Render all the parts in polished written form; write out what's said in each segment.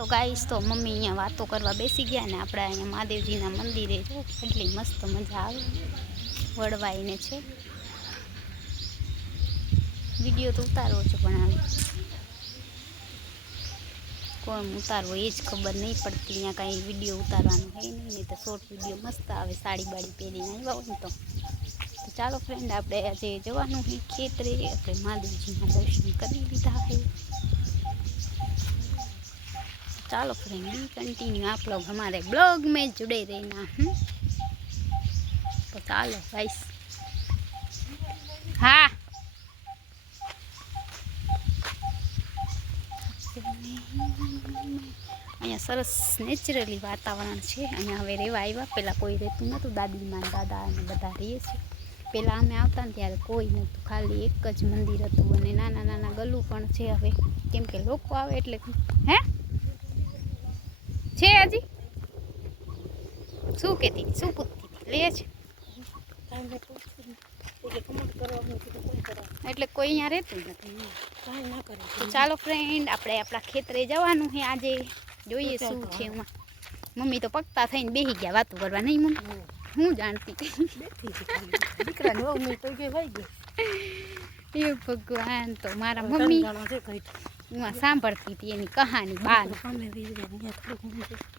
તો ગાઈસ તો મમ્મી અહીંયા વાતો કરવા બેસી ગયા ને આપણે અહીંયા મહાદેવજીના મંદિરે જો એટલી મસ્ત મજા આવે વળવાઈને છે વિડીયો તો ઉતારવો છે પણ આવે કોણ ઉતારવો એ જ ખબર નહીં પડતી અહીંયા કાંઈ વિડીયો ઉતારવાનું હોય નહીં તો શોર્ટ વિડીયો મસ્ત આવે સાડી બાડી પહેરીને આવ્યા હોય તો ચાલો ફ્રેન્ડ આપણે આજે જવાનું હોય ખેતરે આપણે મહાદેવજીના દર્શન કરી લીધા છે चलो फ्रेंड कंटिन्यू आप लोग हमारे ब्लॉग में जुड़े रहना तो चलो गाइस हाँ अँ सरस नेचरली वातावरण है अँ हवे रेवा आव्या पेला कोई रहतुं नतुं दादी मां दादा ने बधा रहीए छे पेला अमे आवता ने त्यारे कोई नतुं खाली एक ज मंदिर हतुं अने नाना नाना गलू पण छे हवे केम के लोको आवे एटले हे छे हजी शू कहती शू पूछती थी ले એટલે કોઈ અહીંયા રહેતું નથી કાંઈ ના કરે તો ચાલો ફ્રેન્ડ આપણે આપણા ખેતરે જવાનું છે આજે જોઈએ શું છે એમાં મમ્મી તો પકતા થઈને બેસી ગયા વાતો કરવા નહીં મમ્મી હું જાણતી દીકરા નો મમ્મી તો કે વઈ ગઈ એ ભગવાન તો મારા મમ્મી હું સાંભળતી હતી એની કહાની બાર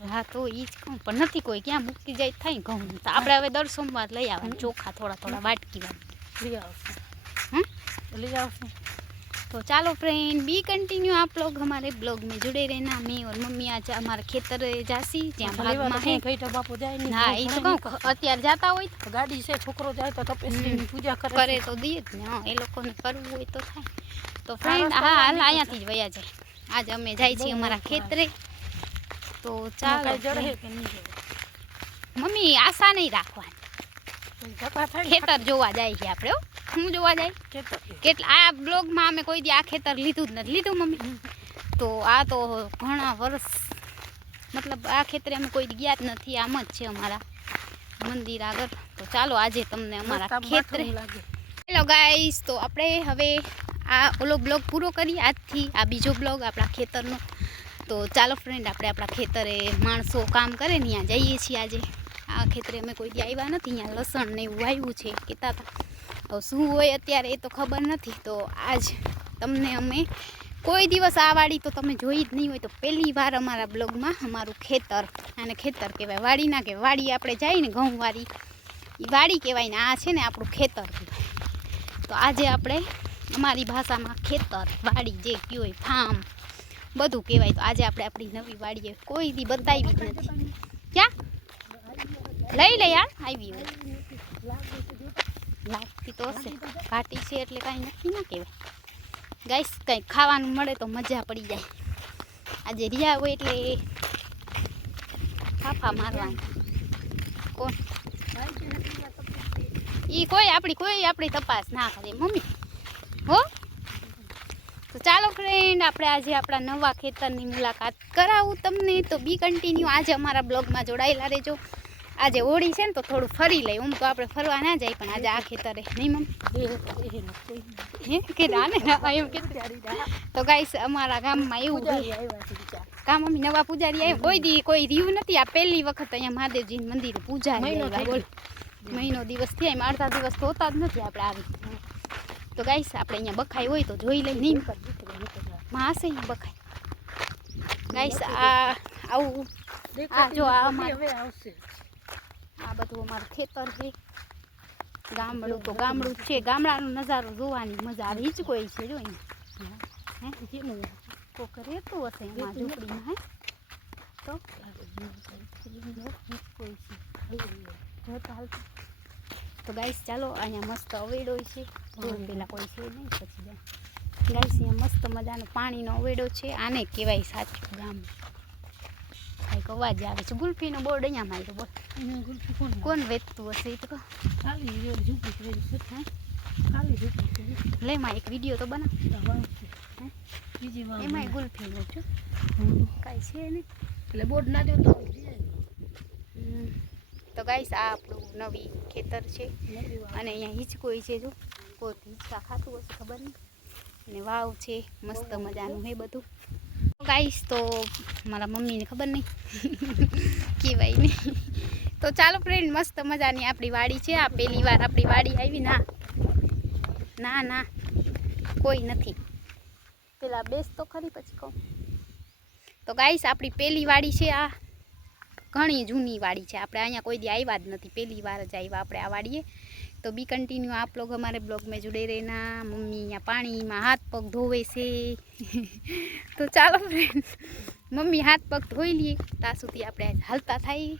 હા તો એ જ કહું પણ નથી કોઈ ક્યાં મૂકી જાય થાય ઘઉં તો આપણે હવે દર સોમવાર લઈ આવવાનું ચોખા थोड़ा थोड़ा वाटकी ले आओ तो चलो फ्रेंड बी कंटिन्यू आप लोग हमारे ब्लॉग में जुड़े रहना मैं और मम्मी आज हमारे खेतर जासी ज्यां भाग में है कई तो बापू जाए नहीं हां ई तो कहूं अत्यार जाता होय तो गाड़ी से छोकरो जाए तो तपेसरी पूजा करे तो दिए ने हां ए लोको ने करવું હોય તો થાય तो फ्रेंड हां हाल आयाथी ज वया जाए आज અમે જાય छी हमारा खेतरे तो चालो जड़े के नहीं मम्मी आशा नहीं राखवानी खेतर जोवा जाए छे आपणे हूँ जोवा जाए કેટલા આ બ્લોગમાં અમે કોઈ દી આ ખેતર લીધું જ નથી લીધું મમ્મી તો આ તો ઘણા વર્ષ મતલબ આ ખેતરે અમે કોઈ દી ગયા જ નથી આમ જ છે અમારા મંદિર આગળ તો ચાલો આજે તમને અમારા ખેતરે હેલો ગાઈસ તો આપણે હવે આ ઓલો બ્લોગ પૂરો કરી આજથી આ બીજો બ્લોગ આપણા ખેતરનો તો ચાલો ફ્રેન્ડ આપણે આપણા ખેતરે માણસો કામ કરે ને ત્યાં જઈએ છીએ આજે આ ખેતરે અમે કોઈ દી આવ્યા નથી અહીંયા લસણ ને એવું આવ્યું છે કહેતા હતા શું હોય અત્યારે એ તો ખબર નથી તો આજ તમને અમે કોઈ દિવસ આ વાડી તો તમે જોઈ જ નહીં હોય તો પહેલી વાર અમારા બ્લોગમાં અમારું ખેતર અને ખેતર કહેવાય વાડી ના કહેવાય વાડી આપણે જાય ને ઘઉં વાડી એ વાડી કહેવાય ને આ છે ને આપણું ખેતર તો આજે આપણે અમારી ભાષામાં ખેતર વાડી જે કહેવાય હોય ફાર્મ બધું કહેવાય તો આજે આપણે આપણી નવી વાડીએ કોઈ દી બતાવી જ નથી ક્યાં લઈ લે યાર આવી હોય लागती तो हशे घाटी से एटले काई नक्की ना कहेवाय गाइस काई खावानुं मळे तो मजा पड़ी जाए आजे रिया होय एटले फाफा मारवाना कोण ई कोई आपणी तपास ना करे मम्मी हो तो चालो फ्रेंड आपणे आजे आपणा नवा खेतरनी मुलाकात करावुं तमने तो बी कंटिन्यू आज अमारा ब्लॉग में जोड़ायेला रहेजो आज होड़ी है तो थोड़ा फरी ले हम तो आप फरवा ना जाए पण आज आ खेतरे नहीं मम्मी तो गाइस अमारा गाम में एवं का मम्मी नवा पूजारी आया कोई दी कोई रह्यु नथी आ पहली वखत अहींया महादेवजी मंदिर पूजा बोल महीनो दिवस थया एम अर्धा दिवस तो होता ज नथी आपणे आवी तो गाइस आपणे अहींया बखाई होय तो जोई लई नहीं मासे बखाई गाइस आ आવું आ जो आ आ बधुं अमारुं खेतर है गामडું तो गामडું छे गामडानो नजारो जोवानी मजा आवे ज कोई छे जो अहींया कोक रहेतुं हशे एमां झूंपड़ीमां हे तो कोई छे तो गाइस चालो अहींया मस्त अवेडो छे पेला कोई छे नहीं पछी गाइस अहींया मस्त मजानो पाणीनो अवेडो छे आने कहेवाय साचुं गाम एक अवाज आवे छे गुल्फी नो बोर्ड अहींया मार्यो बोल गुल्फी कोण वेचतुं हशे तो खाली झूंपड़ी है खाली झूंपड़ी ले मां एक वीडियो तो बना बीजी वार एमाय गुल्फी नो छो काई छे नहीं એટલે બોર્ડ ના દો તો तो गाइस आ આપણું નવી ખેતર છે અને અહીંયા હિંચકોઈ છે જો કોઈ હિંચકા ખાતું હશે ખબર નહીં અને વાવ છે મસ્ત મજાનું હે બધું ગાઈસ તો મારા મમ્મીને ખબર નહીં કહેવાય નહીં. તો ચાલો ફ્રેન્ડ, મસ્ત મજાની આપણી વાડી છે. આ પહેલી વાર આપણી વાડી આવી. ના ના ના કોઈ નથી. પેલા બેસ તો ખરી પછી કહું. તો ગાઈસ આપણી પહેલી વાડી છે. આ ઘણી જૂની વાડી છે. આપણે અહીંયા કોઈ દી આવ્યા જ નથી, પહેલી વાર જ આવ્યા આપણે આ વાડીએ. તો બી કન્ટિન્યુ આપ લોગ हमारे ब्लॉग में जुड़े रहना. मम्मी यहाँ पानीમાં હાથ પગ ધોવે છે. તો ચાલો ફ્રેન્ડ, મમ્મી હાથ પગ ધોઈ લઈએ ત્યાં સુધી આપણે હાલતા થાય.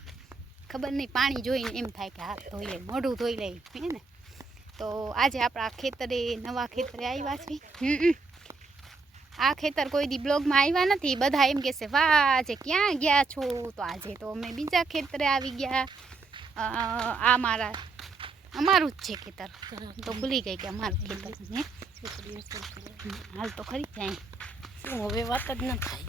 ખબર નહીં, પાણી જોઈને એમ થાય કે હાથ ધોઈ લે, મોઢું ધોઈ લે હે ને. તો આજે આપણા ખેતરે, નવા ખેતરે આવ્યા છે. આ ખેતર કોઈ દી બ્લોગમાં આવ્યા નથી. બધા એમ કહેશે વાહ આજે ક્યાં ગયા છો. તો આજે તો અમે બીજા ખેતરે આવી ગયા. આ અમારું જ છે ખેતર. તો ભૂલી ગઈ કે અમારું ખેતર છે. હાલ તો ખરી જાય શું હવે વાત જ ન થાય.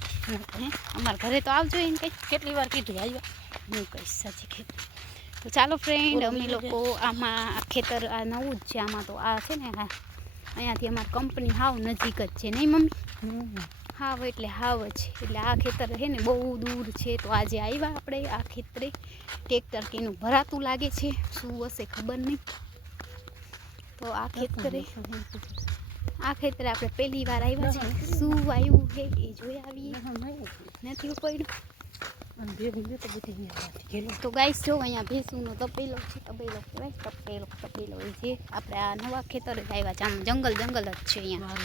અમારા ઘરે તો આવજો એને કંઈ કેટલી વાર કીધું આવ્યા હું કહીશ સાચી ખેતર. તો ચાલો ફ્રેન્ડ, અમે લોકો આમાં આ ખેતર આ નવું જ છે. આમાં તો આ છે ને અહીંયાથી અમારી કંપની હાવ નજીક જ છે નહીં મમ્મી? હાવ એટલે હાવ જ. એટલે આ ખેતર છે ને બહુ દૂર છે. તો આજે આવ્યા આપણે આ ખેતરે. ટ્રેક્ટર કે એનું ભરાતું લાગે છે, શું હશે ખબર નહીં. તો આ ખેતરે આપણે પહેલી વાર આવ્યા છે. શું આવ્યું છે એ જોઈ આવીએ. નથી ઉપાડ્યું તો ગાઈસ જો અહીંયા ભેંસુનો તપેલો છે. તપેલો કહેવાય, તપેલો એ છે. આપણે આ નવા ખેતર જ આવ્યા છે. આમ જંગલ જ છે અહીંયા,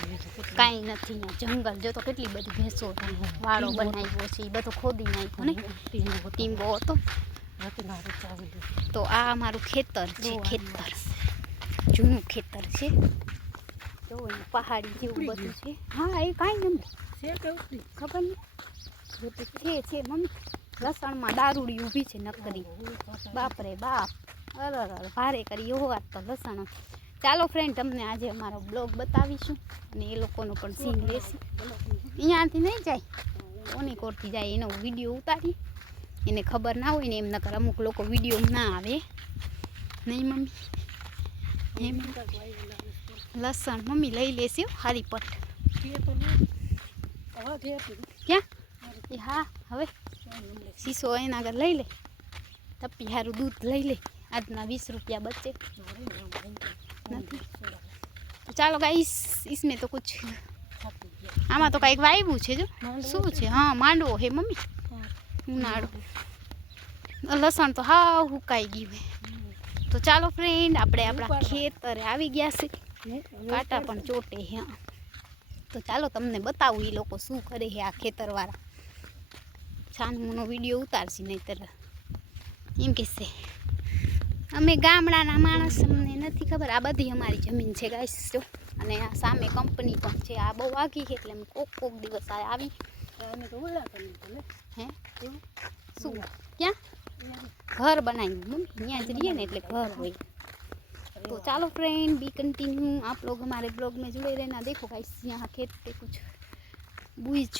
કાંઈ નથી. જંગલ જો તો કેટલી બધી ભેંસો, વાળો બનાવ્યો છે. એ બધો ખોદી નાખ્યો ને, ટીંબો હતો. તો આ અમારું ખેતર છે. ખેતર જૂનું ખેતર છે. જો પહાડી જેવું બધું છે. હા એ કાંઈ નથી ખબર નહીં છે મમ્મી. લસણમાં દારૂડી ઊભી છે નકરી. બાપરે બાપ, અરે ભારે કરી એવો વાત તો લસણ. ચાલો ફ્રેન્ડ, તમને આજે અમારો બ્લોગ બતાવીશું અને એ લોકોનો પણ સીન લેશું. અહીંયાથી નહીં જાય, કોની કોરથી જાય એનો વિડીયો ઉતારી. એને ખબર ના હોય ને એમ, નકર અમુક લોકો વિડીયો ના આવે નહીં મમ્મી. એમ લસણ મમ્મી લઈ લેશે હારી પટ. ક્યાં એ હા હવે શીશો એના આગળ લઈ લે. તપી હારું દૂધ લઈ લે. આજના 20 રૂપિયા બચે નથી. તો ચાલો ગાઈસ, इसमें તો કુછ આમાં તો કંઈક વાવ્યું છે. જો શું છે? હા માંડવો હે મમ્મી, ઉનાળો. લસણ તો હાવ હુકાઈ ગયું હે. તો ચાલો ફ્રેન્ડ, આપણે આપણા ખેતરે આવી ગયા છે. કાંટા પણ ચોટે હે. તો ચાલો તમને બતાવું એ લોકો શું કરે છે આ ખેતરવાળા. છાનમુનો વિડીયો ઉતારશે નહીંતર એમ કહેશે અમે ગામડાના માણસ, અમને નથી ખબર. આ બધી અમારી જમીન છે ગાઈસ જો. અને આ સામે કંપની પણ છે. આ બહુ આગી છે એટલે અમે કોક દિવસ આવી. હે શું ક્યાં ઘર બનાવ્યું મમ્મી? ત્યાં જ રહીએ ને એટલે ઘર હોય. तो चलो फ्रेंड, बी कंटिन्यू आप लोग हमारे ब्लॉग में जुड़े रहना. देखो गाइस यहाँ खेत पे कुछ बुझ.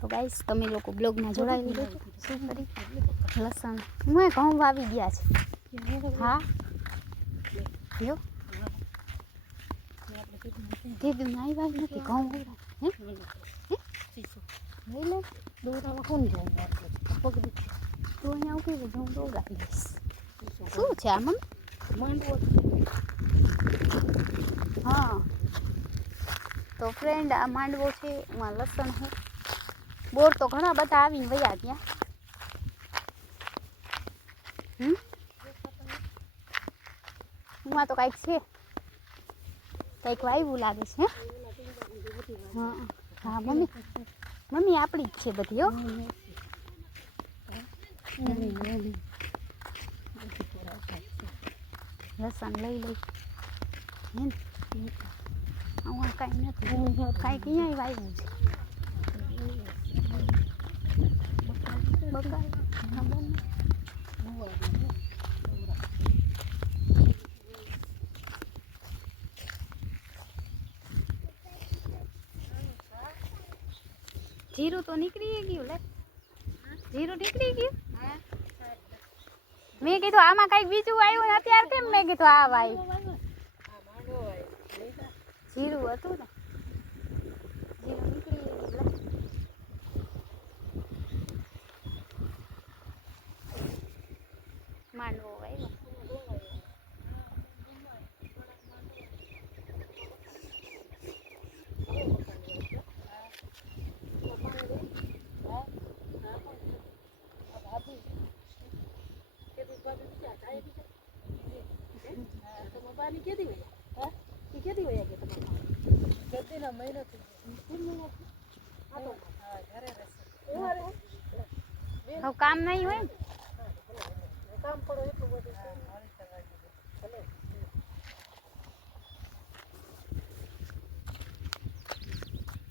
तो गाइस तमे लोग ब्लॉग में जोड़ाई देજો. શું કરી લસણ હું ઘઉં વાવી ગયા છે. હા જો કીધું ના આવી નથી ઘઉં વાવ્યા. હે લઈ લે દોરાવા કોણ જાય પકડી. તો અહીંયા ઉભી રહે, હું દોડાવી દઈશ. શું છે આ મમ્મી? માંડવો. હા તો ફ્રેન્ડ આ માંડવો છે. એમાં લસણ છે. બોર તો ઘણા બધા આવીને વયા ત્યાં. એમાં તો કંઈક છે, કંઈક વાવ્યું લાગે છે. હા હા મમ્મી, મમ્મી આપણી જ છે બધી હો. લસણ લઈ લઈ હે ને. આમાં કાંઈ નથી, કાંઈ ક્યાંય વાવ્યું છે. બગાડ જીરું તો નીકળી ગયું. લે જીરું નીકળી ગયું. મેં કીધું આમાં કઈક બીજું આવ્યું ને અત્યારે કેમ મેં કીધું આ વાય જીરું હતું ને, જીરું નીકળી ગયું. માંડવો વાવ્યો. હવે કામ નહીં હોય ને કામ પડો એટલું બધું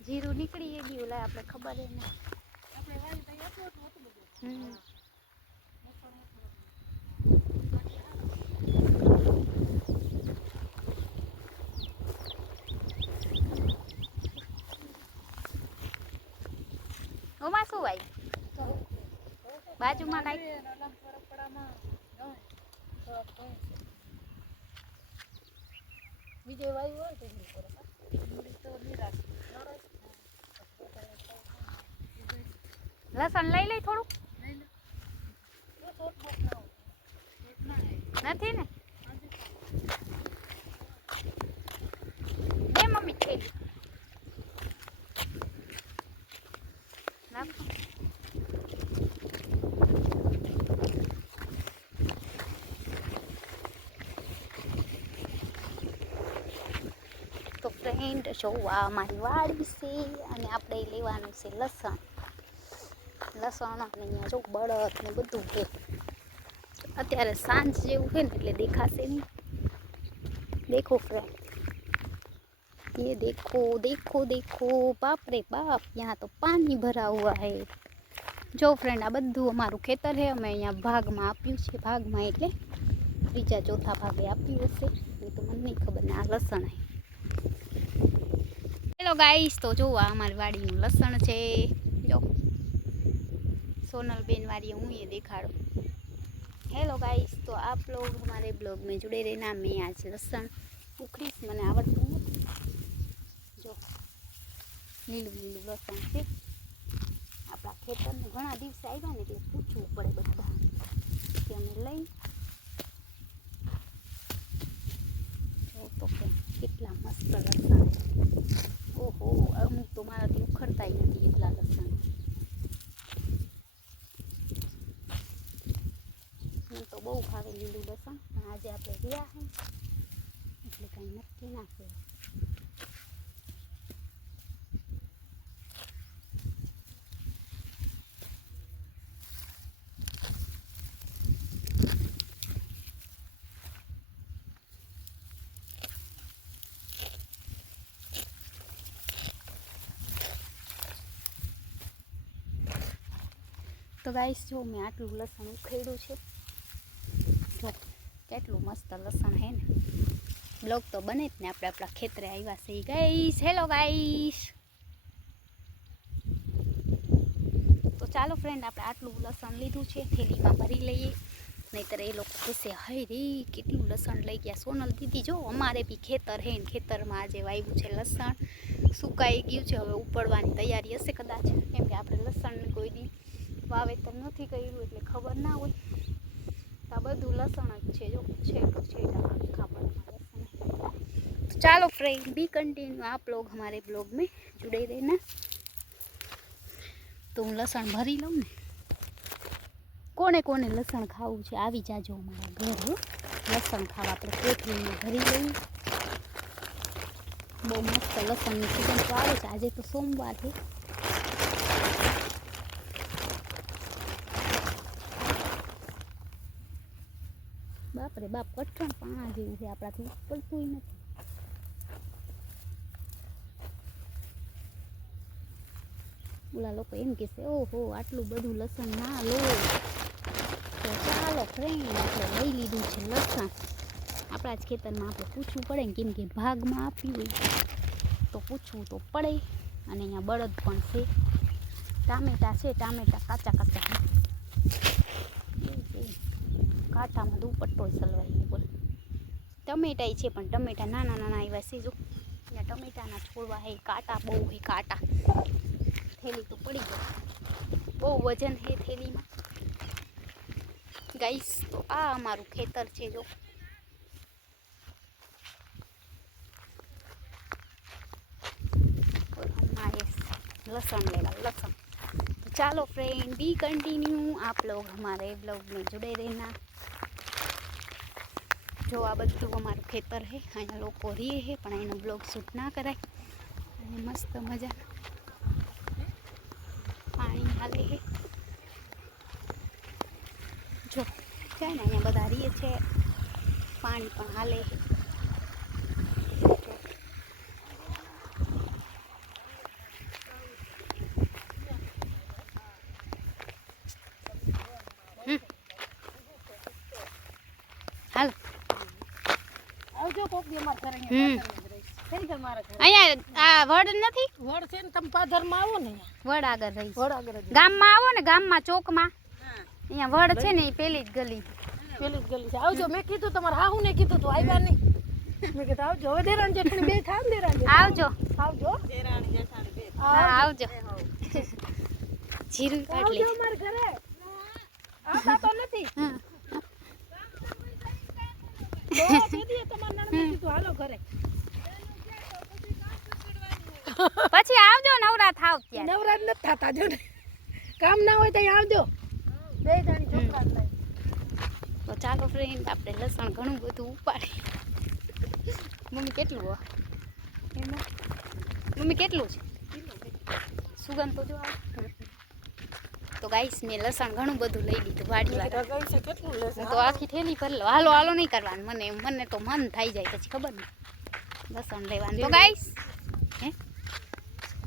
જીરું નીકળી ગયું. ઓલા આપણે ખબર જ નહીં. ઓમાં શું વાય બાજુમાં કઈ બીજે વાયુ હોય તો લસણ લઈ લઈ થોડું નથી ને બે મમ્મી થેલી નાખો. તો ફ્રેન્ડ જોવા અમારી વાડી છે અને આપણે લેવાનું છે લસણ. લસણ અને અહીંયા જો બળદ ને બધું છે. અત્યારે સાંજ જેવું છે ને એટલે દેખાશે નહીં. દેખો ફ્રેન્ડ, ये देखो देखो देखो, बाप रे बाप, यहाँ तो पानी भरा हुआ है. जो फ्रेंड आ બધું અમારું ખેતર છે. અમે અહીંયા ભાગમાં આપ્યું છે. ભાગમાં એટલે ત્રીજા ચોથા ભાગે આપ્યું હશે એ તો મને નહીં ખબર. ને આ લસણ છે. હેલો ગાઈસ, તો જો આ અમારી વાડીનું લસણ છે. જો सोनल बेन वाली हूँ ये दिखाड़ो. हेलो गाइस, तो आप लोग हमारे ब्लॉग में जुड़े रहना. मैं आज लसन उखड़ीश मैंने आवड़तु जो लीलू लीलू लसन है. अपना खेतर में घना दिवस आव्या ने એટલે પૂછવું પડે બધા કે અમે લઈ જો તો કેટલા મસ્ત લસણ. ઓહો, અમુક તો મારાથી ઉખડતા નથી એટલા લસણ. तो बहु भावे लीलू लसण. आज आप गया है એટલે કઈ નક્કી ના કહેવાય. તો ગાઈસ જો મેં આટલું લસણ ઉખેડ્યું છે. જો કેટલું મસ્ત લસણ હે ને. બ્લોગ તો બને જ ને, આપણે આપણા ખેતરે આવ્યા છે ગાઈસ. હેલો ગાઈસ, તો ચાલો ફ્રેન્ડ, આપણે આટલું લસણ લીધું છે. થેલીમાં ભરી લઈએ, નહીંતર એ લોકો કહેશે હાય રે કેટલું લસણ લઈ ગયા. સોનલ દીદી જો અમારે બી ખેતર હે ને, ખેતરમાં આજે વાવ્યું છે લસણ. સુકાઈ ગયું છે, હવે ઉપડવાની તૈયારી હશે કદાચ, કેમ કે આપણે લસણ કોઈ દી વાવેતર નથી કર્યું એટલે ખબર ના હોય. આ બધું લસણ જ છે. જો છેટો છેટા આખા પડમાં लसण. तो चलो फ्रेंड, बी कंटिन्यू आप लोग हमारे ब्लॉग में जुड़े रहना. तो हूँ लसण भरी लूँ ने. कोने कोने लसण खाવું છે આવી જાજો અમારા ઘર. લસણ ખાવા આપણે કોથળીમાં ભરી લઈએ. બહુ મસ્ત લસણની સીઝન તો આવે છે. આજે તો સોમવાર છે. બાપરે બાપ, કઠણ પાણા જેવું છે. આપણાથી પડતું નથી. ઓલા લોકો એમ કહેશે ઓહો આટલું બધું લસણ ના લો. તો ચાલો ફ્રેન્ડ, આપણે લઈ લીધું છે લસણ. આપણા જ ખેતરમાં આપણે પૂછવું પડે ને, કેમ કે ભાગમાં આપ્યું હોય તો પૂછવું તો પડે. અને અહીંયા બળદ પણ છે. ટામેટા છે, ટામેટા કાચા કાચા કાંઠામાં દુપટ્ટો સલવાઈ બોલ. ટમેટા છે પણ ટમેટા નાના નાના આવ્યા છે. જો ત્યાં ટમેટાના છોડવા હે, કાંટા બહુ હે, કાંટા. થેલી તો પડી ગઈ, બહુ વજન હે થેલીમાં ગાઈસ. તો આ અમારું ખેતર છે જો. लहसुन लेगा लहसुन। तो चलो फ्रेंड बी कंटिन्यू, आप लोग हमारे ब्लॉग में जुड़े रहना। जो आ बधु अमारू खेतर है, अँ लोग रीए है पण एनो ब्लॉग शूट ना कराय। मस्त मजा पानी हाले है जो क्या ने अँ बधा रीए छे, पानी पण हाले है। हाल આવજો કોક દી અમાર ઘરે કઈ ઘર મારા ઘરે અહીંયા આ વડ નથી, વડ છે ને તમે પાદરમાં આવો ને વડ આગળ રહી, વડ આગળ ગામમાં આવો ને, ગામમાં ચોકમાં અહીંયા વડ છે ને એ પેલી જ ગલી છે। આવજો, મેં કીધું તમારા હાહુ ને કીધું તું આવ્યા નહીં, મેં કીધું આવજો। હવે દેરાણી જેઠાણી બે થાય ને, દેરાણી આવજો, આવજો દેરાણી જેઠાણી બે હા આવજો। જીરું કાઢ લે આવજો અમાર ઘરે, આવતા તો નથી પછી આવજો, નવરા થાવ ત્યાં। નવરાત નથી થતા જો ને, કામ ના હોય તો આવજો, બે જાણી છોકરા લઈ। તો ચાલો ફ્રેન્ડ, આપણે લસણ ઘણું બધું ઉપાડી। મમ્મી કેટલું હોય એમાં? મમ્મી કેટલું છે? સુગંધ તો જો આવે। તો ગાઈસ મેં લસણ ઘણું બધું લઈ લીધું વાડીવાળા, કેટલું લેશે તો આખી થેલી ભરી લો। હાલો હાલો નહીં કરવાનું, મને તો મન થઈ જાય પછી ખબર નહીં લસણ લેવાનું। તો ગાઈસ હે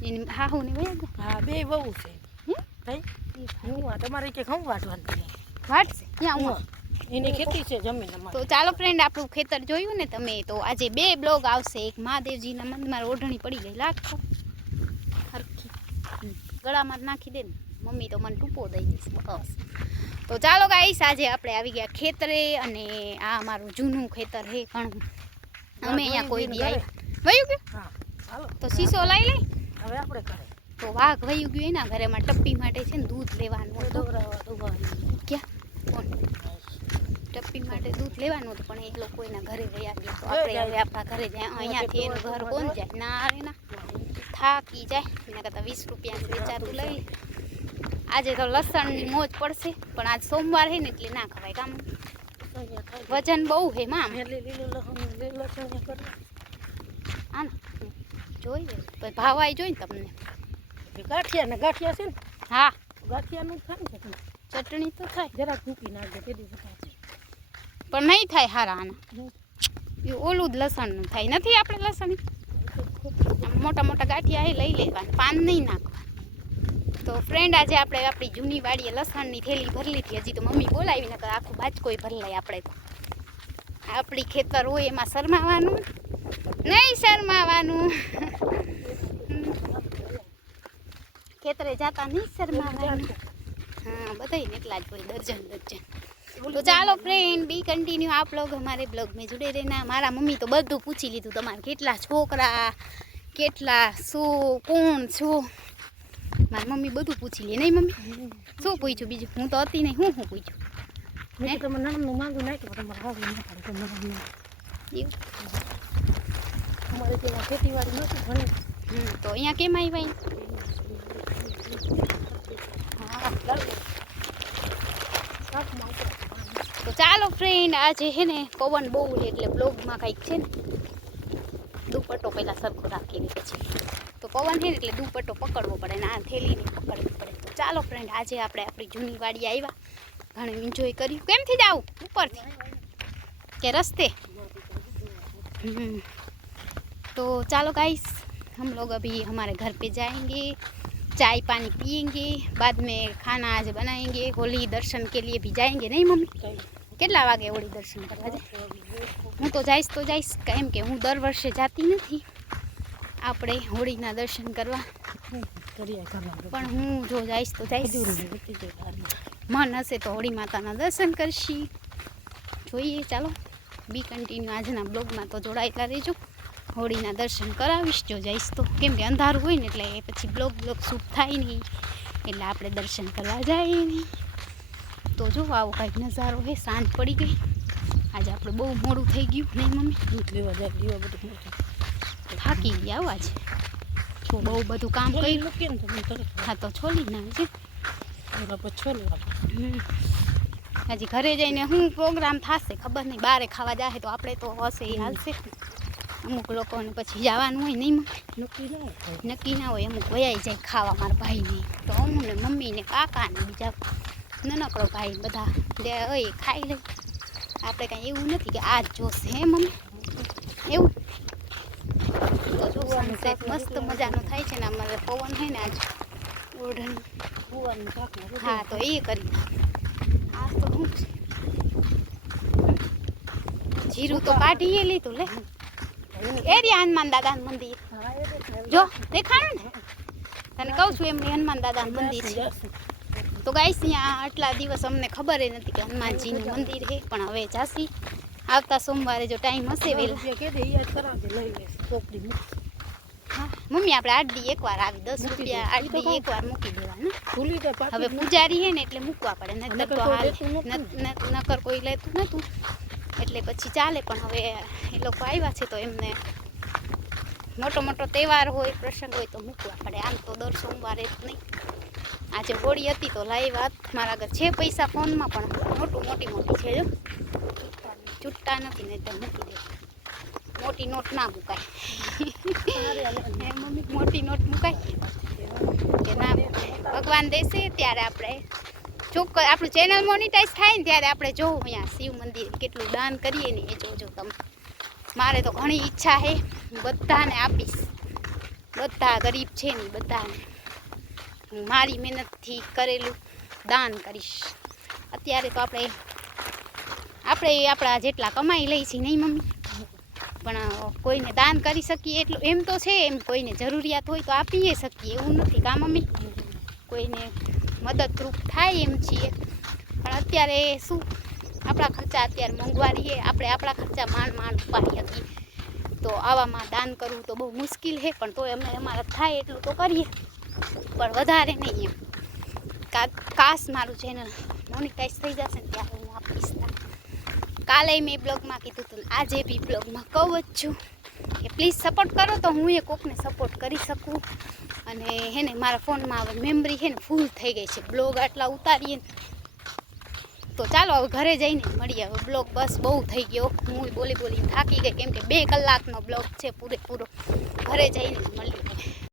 એની હાહુ ને વયા ગયા? હા બે બહુ છે ભાઈ, હું આ તમારે કે ઘઉં વાટવાનું વાટશે ત્યાં હું એની ખેતી છે જમીન અમારી। તો ચાલો ફ્રેન્ડ, આપણું ખેતર જોયું ને તમે, તો આજે બે બ્લોગ આવશે। એક મહાદેવજીના મંદિરમાં ઓઢણી પડી ગઈ લાખો હરખી, ગળામાં નાખી દે ને મમ્મી, તો મને ટૂંપો દઈ દઈશ બસ। તો ચાલો ગાઈસ, આજે આપણે આવી ગયા ખેતરે, અને આ અમારું જૂનું ખેતર હે ઘણું, અમે અહીંયા કોઈ દી આવ્યા વયું ગયું। હા હાલો, તો શીશો લઈ લઈ હવે આપણે ઘરે તો વાઘ વયું ગયું એના ઘરેમાં ટપ્પી માટે છે ને દૂધ લેવાનું હતું। દોરાવા ક્યાં કોણ ટપ્પી માટે દૂધ લેવાનું હતું, પણ એ લોકો એના ઘરે વયા ગયા। તો આપણે હવે આપણા ઘરે જાય, અહીંયાથી એનું ઘર કોણ જાય? ના રે ના, થાકી જાય, એના કરતાં 20 રૂપિયાનું વેચાતું લઈ। આજે તો લસણની મોજ પડશે, પણ આજ સોમવાર છે ને એટલે ના ખવાય કામ, વજન બહુ હે મામ। હા ને જોઈએ ભાવ આવી જોઈ ને તમને, ગાંઠિયા છે ને, હા ગાંઠિયાનું થાય ને ચટણી તો થાય, જરાક મૂકી નાખજો પેલી વખત, પણ નહીં થાય હારા આના, એ ઓલું જ લસણનું થાય નથી। આપણે લસણ મોટા મોટા ગાંઠિયા એ લઈ લેવાનું, પાન નહીં નાખવા। તો ફ્રેન્ડ, આજે આપણે આપણી જૂની વાડીએ લસણની થેલી ભરી લીધી, હજી તો મમ્મી બોલાવી નકર આખું બાજકોઈ ભરી લઈએ આપણે। તો આપણી ખેતર હોય એમાં શરમાવાનું નહીં, શરમાવાનું ખેતરે જતા નહીં શરમાવાનું। हाँ बताइए निकला कोई दर्जन दर्जन। तो चलो फ्रेंड बी कंटिन्यू, आप लोग हमारे ब्लॉग में जुड़े रहना। मारा मम्मी तो बधु पूछी लीधुं तमारे केटला छोकरा, केटला शो कोण छो, मारी मम्मी बधु पूछी ली नहीं? मम्मी शू पूछ्यु बीजू? हूँ तो हती नहीं, हूँ पूछ्यु? मैं तो नामनुं मांगू नाखी पण तमारे हाव न पड़े तो नामनुं एवुं અમારે ત્યાં ખેતીવાડી નહોતી ઘણી, तो अहींया केम आव्या? तो चलो फ्रेंड, आज है ने पवन बहु एटले ब्लॉग में कईक छे ने दुपट्टो पहला सरखो राखी ली पछी तो पवन है एटले दुपट्टो पकड़वो पड़े ने आ थेली ने पकड़वी पड़े। तो चलो फ्रेंड, आज आपणे आपणी जूनी वाड़ी आव्या, घणुं एन्जॉय कर्युं। केमथी जावुं? उपरथी के रस्ते? तो चलो गाइस, हम लोग अभी हमारे घर पे जाएंगे, चाय पानी पियेंगे, बाद में खाना आज बनाएंगे, होली दर्शन के लिए भी जाएंगे नहीं मम्मी? કેટલા વાગે હોળી દર્શન કરવા જાય? હું તો જઈશ કેમ કે હું દર વર્ષે જાતી નથી આપણે હોળીના દર્શન કરવા, પણ હું જો જઈશ તો જઈશ, મન હશે તો હોળી માતાના દર્શન કરશી। જોઈએ, ચાલો બી કન્ટિન્યુ આજના બ્લોગમાં તો જોડાયેલા રહેજો। હોળીના દર્શન કરાવીશ જો જઈશ તો, કેમ કે અંધારું હોય ને એટલે પછી બ્લોગ શૂટ થાય નહીં, એટલે આપણે દર્શન કરવા જઈએ નહીં. તો જો આવો કાંઈક નજારો છે. સાંજ પડી ગઈ. આજે આપણે બહુ મોડું થઈ ગયું નહીં મમ્મી? દૂધ લેવા જાય લેવા બધું થાકી ગયા આવો આજે, બહુ બધું કામ કર્યું. મૂકીએ ને તમે તરત હા તો છોલી ના છે. બરાબર છોલવા હજી ઘરે જઈને શું પ્રોગ્રામ થશે ખબર નહીં. બારે ખાવા જાય તો આપણે તો હશે એ હાલશે. અમુક લોકોને પછી જવાનું હોય નહીં નક્કી ના હોય. અમુક વયાઈ જાય ખાવા મારા ભાઈને, તો હું ને મમ્મી ને કાકા ને બીજા નાનકડો ભાઈ બધા હોય ખાઈ લે. આપણે કાંઈ એવું નથી કે આ જ જોશે હે મમ્મી એવું. તો જો સનસેટ મસ્ત મજાનો થાય છે ને. અમારે પવન છે ને આજ ઓઢણ. હા તો એ કરી આ તો શું છે જીરું તો કાઢીએ લીધું લે. એરિયા હનુમાન દાદાનું મંદિર જો દેખાડું ને તને કહું છું એમની હનુમાન દાદાનું મંદિર છે. તો ગાઈસ અહીંયા આટલા દિવસ અમને ખબર જ નથી કે હનુમાનજીનું મંદિર છે, પણ હવે જાસી આવતા સોમવારે જો ટાઈમ હશે વહેલા. હા મમ્મી આપણે 8 દી એકવાર આવી 10 રૂપિયા 8 દી એકવાર મૂકી દેવાના. હવે પૂજારી છે ને એટલે મૂકવા પડે, નકર તો હાલ નકર કોઈ લેતું નહોતું એટલે પછી ચાલે. પણ હવે એ લોકો આવ્યા છે તો એમને મોટો તહેવાર હોય પ્રસંગ હોય તો મૂકવા પડે. આમ તો દર સોમવારે જ નહીં. આજે હોળી હતી તો લાઈ વાત મારા આગળ છે પૈસા ફોનમાં, પણ મોટી છે જો છૂટતા નથી ને તો મૂકી દે. મોટી નોટ ના મુકાય મમ્મી, મોટી નોટ મુકાય કે ના? ભગવાન દેશે ત્યારે આપણે ચોક્કસ આપણું ચેનલ મોનિટાઈઝ થાય ને ત્યારે આપણે જોવું અહીંયા શિવ મંદિર કેટલું દાન કરીએ ને એ જોજો તમે. મારે તો ઘણી ઈચ્છા છે, બધાને આપીશ. બધા ગરીબ છે ને બધાને હું મારી મહેનતથી કરેલું દાન કરીશ. અત્યારે તો આપણે આપણા જેટલા કમાઈ લઈ છીએ નહીં મમ્મી, પણ કોઈને દાન કરી શકીએ એટલું એમ તો છે. એમ કોઈને જરૂરિયાત હોય તો આપીએ શકીએ એવું નથી કા મમ્મી? કોઈને મદદરૂપ થાય એમ છીએ. પણ અત્યારે શું આપણા ખર્ચા અત્યારે મોંઘવારી છે, આપણે આપણા ખર્ચા માંડ ઉપાડી શકીએ. તો આવામાં દાન કરવું તો બહુ મુશ્કેલ છે, પણ તોય અમે અમારા થાય એટલું તો કરીએ, પણ વધારે નહીં એમ. કાશ મારું ચેનલ મોનિટાઈઝ થઈ જશે ને ત્યારે હું આપીશ. કાલે મેં બ્લોગમાં કીધું હતું, આજે બી બ્લોગમાં કહું જ છું કે પ્લીઝ સપોર્ટ કરો તો હું એ કોકને સપોર્ટ કરી શકું. અને હે ને મારા ફોનમાં હવે મેમરી છે ને ફૂલ થઈ ગઈ છે, બ્લોગ આટલા ઉતારીએ ને. તો ચાલો હવે ઘરે જઈને મળીએ. હવે બ્લોગ બસ બહુ થઈ ગયો, હું બોલી થાકી ગઈ, કેમ કે 2 કલાકનો બ્લોગ છે પૂરેપૂરો. ઘરે જઈને મળીએ.